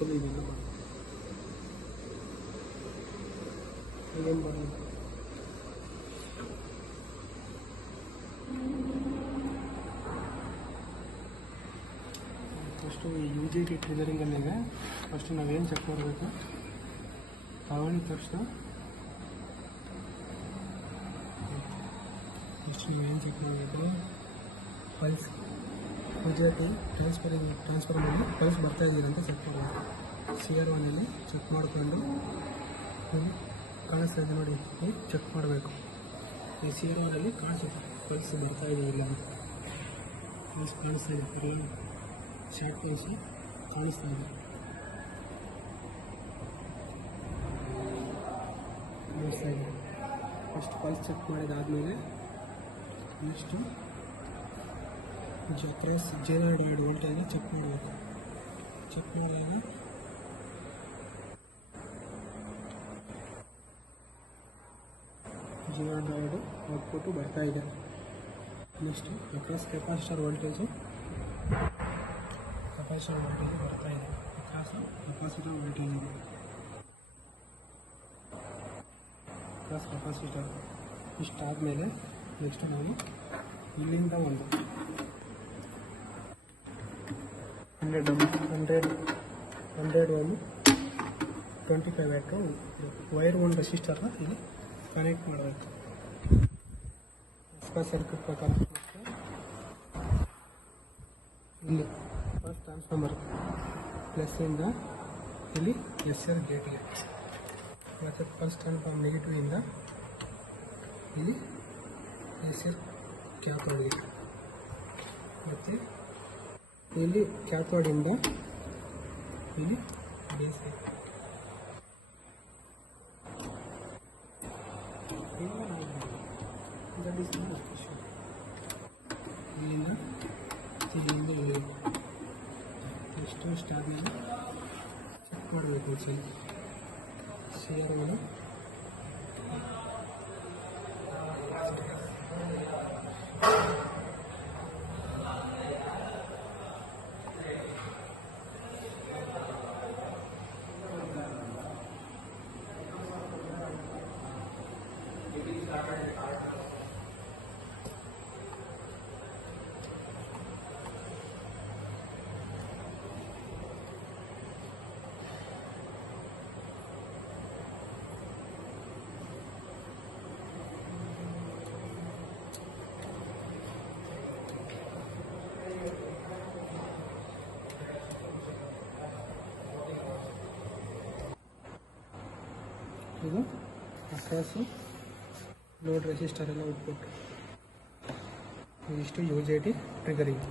Full ಇದೆಲ್ಲ ಏನು ಬರೋದು. First UJT ಟ್ರಿಗರಿಂಗಲ್ಲಿದೆ. ಫಸ್ಟು ನಾವೇನು ಚೆಕ್ ಮಾಡಬೇಕು, ತಗೊಂಡಿದ ತಕ್ಷಣ ಫಸ್ಟ್ ನಾವೇನು ಚೆಕ್ ಮಾಡಬೇಕು, ಪಲ್ಸ್ UJT ಟ್ರಾನ್ಸ್ಫರ್ ಮಾಡಿ ಪಲ್ಸ್ ಬರ್ತಾಯಿದ್ದೀರ ಅಂತ ಚೆಕ್ ಮಾಡಬೇಕು. CR1 ಚೆಕ್ ಮಾಡಿಕೊಂಡು ಇಲ್ಲಿ ಕಾಣಿಸ್ತಾ ಇದೆ ನೋಡಿ, ಚೆಕ್ ಮಾಡಬೇಕು. ಈ CR1 ಕಾಣಿಸುತ್ತೆ ಪಲ್ಸ್ ಬರ್ತಾಯಿದೆ ಇಲ್ಲ ಅಂತ. ಪಲ್ಸ್ ಕಾಣಿಸ್ತಾ ಇದೆ, ಶಾರ್ಟ್ ಪಲ್ಸ್ ಕಾಣಿಸ್ತಾ ಇದೆ. ಫಸ್ಟ್ ಪಲ್ಸ್ ಚೆಕ್ ಮಾಡಿದಾದಮೇಲೆ ನೆಕ್ಸ್ಟು ಕ್ರಾಸ್ 0.2 ವೋಲ್ಟೇಜ್ನ ಚೆಕ್ ಮಾಡಬೇಕು. ಚೆಕ್ ಮಾಡಿದಾಗ 0.2 ಔಟ್ಪುಟ್ಟು ಬರ್ತಾಯಿದೆ. ನೆಕ್ಸ್ಟು ಅಕ್ರಾಸ್ ಕೆಪಾಸಿಟರ್ ವೋಲ್ಟೇಜು ಬರ್ತಾಯಿದೆ. ಕೆಪಾಸಿಟರ್ ವೋಲ್ಟೇಜ್ ಇದೆ, ಅಕ್ರಾಸ್ ಕೆಪಾಸಿಟರ್. ಇಷ್ಟಾದಮೇಲೆ ನೆಕ್ಸ್ಟ್ ನಾವು ಇಲ್ಲಿಂದ ಒಂದು 100 Ω 25 ವ್ಯಾಟ್ ವೈರ್ ಒಂದು ರೆಸಿಸ್ಟರ್ನ ಇಲ್ಲಿ ಕನೆಕ್ಟ್ ಮಾಡಬೇಕು. ಸರ್ಕ್ಯೂಟ್ ಪ್ರಕಾರ ಇಲ್ಲಿ ಫಸ್ಟ್ ಟ್ರಾನ್ಸ್ಫಾರ್ಮರ್ ಪ್ಲಸ್ಸಿಂದ ಇಲ್ಲಿ SR ಗೇಟ್ಗೆ, ಮತ್ತು ಫಸ್ಟ್ ಟ್ರಾನ್ಸ್ಫಾರ್ಮರ್ ನೆಗೆಟಿವಿಂದ ಇಲ್ಲಿ SR ಕ್ಯಾಥೋಡ್ಗೆ, ಮತ್ತು ಇಲ್ಲಿ ಕ್ಯಾಥೋಡಿಂದ ಇಲ್ಲಿ ಬೇಸ್ಗೆ. ಇಲ್ಲಿಂದ ಇಲ್ಲಿ ಎಷ್ಟು ಆದಮೇಲೆ ಚೆಕ್ ಮಾಡಬೇಕು. CR1 ಇದು ಅಕ್ರಾಸು ಲೋಡ್ ರೆಸಿಸ್ಟರ್ ಎಲ್ಲ ಔಟ್ಪುಟ್. ಇದಿಷ್ಟು UJT ಟ್ರಿಗರಿಂಗ್.